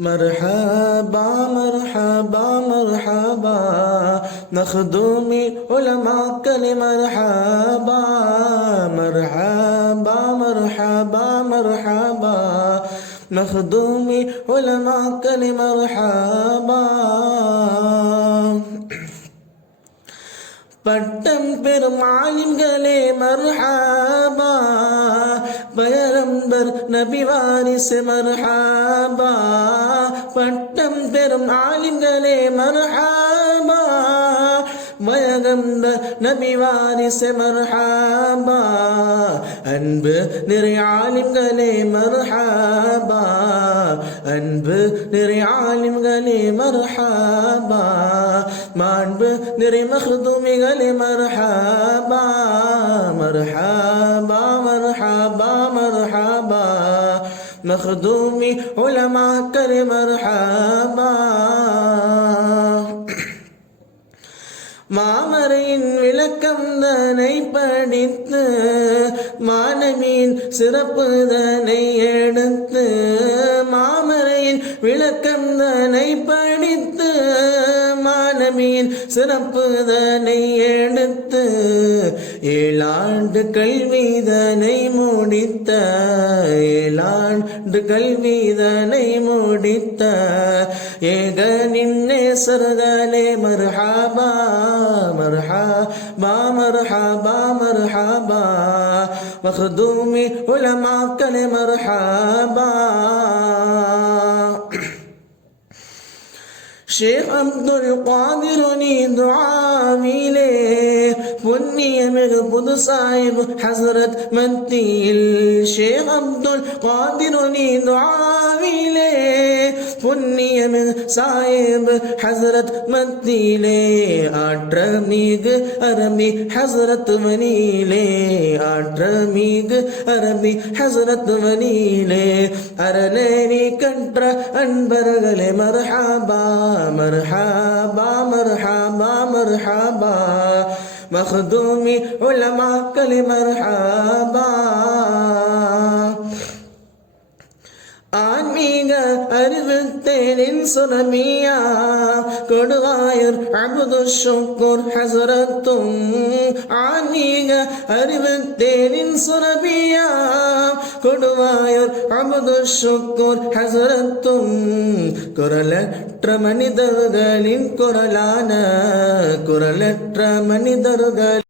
مرحبا مرحبا مرحبا. نخدم علماء لمرحبا. مرحبا مرحبا مرحبا. نخدم علماءك مرحبا பட்டம் பெரும் ஆலிம்களே மர்ஹாபா. பயரம்பர் நபி வாரிசு மர்ஹாபா. பட்டம் பெரும் ஆலிம்களே மர்ஹாபா. பயகம்ப நபி வாரிசு மர்ஹாபா. அன்பு நிறை ஆலிம்களே மர்ஹாபா. அன்பு நிறை ஆலிம்களே மர்ஹாபா. மாண்பு நிறை மஹ்துமிகளே மர்ஹாபா மர்ஹாபா மர்ஹாபா மர்ஹாபா மஹ்தூமி உலமாக்களே மர்ஹாபா மாமரையின் விளக்கம் தனை படித்து மாணவியின் சிறப்பு தனை எடுத்து மாமரையின் விளக்கம் தனை படித்து ஆலமீன் சிறப்புதனை எடுத்து ஏழாண்டு கல்விதனை முடித்த ஏழாண்டு கல்விதனை முடித்த ஏக நின்னே சரதலே மர்ஹாபா மர்ஹாபா மர்ஹாபா மர்ஹாபா மஹதூமி உலமாக்கலே மர்ஹாபா ஷேக் அப்துல் காதிர் நீ துஆவிலே புண்ணியமிகு புது சாஹிப் ஹசரத் மத்தியில் ஷேக் அப்துல் காதிர் நீ துஆவிலே புண்ணியமிகு சாஹிப் ஹசரத் மத்தியிலே ஆற்ற மிகு அரபி ஹசரத் வனியிலே ஆற்ற மிகு அரபி ஹசரத் வனியிலே அரணி கற்ற அன்பர்களே மர்ஹாபா مرحبا مرحبا مرحبا مخدومي علماء كل مرحبا அறிவுத்தேனின் சுரமியா கொடுவாயர் அபுது ஷுக்குர் ஹசரத்தும் ஆன்மீக அறிவுத்தேனின் சுரபியா கொடுவாயர் அபுது ஷுக்குர் ஹசரத்தும் குரலற்ற மனிதர்களின் குரலான குரலற்ற மனிதர்கள்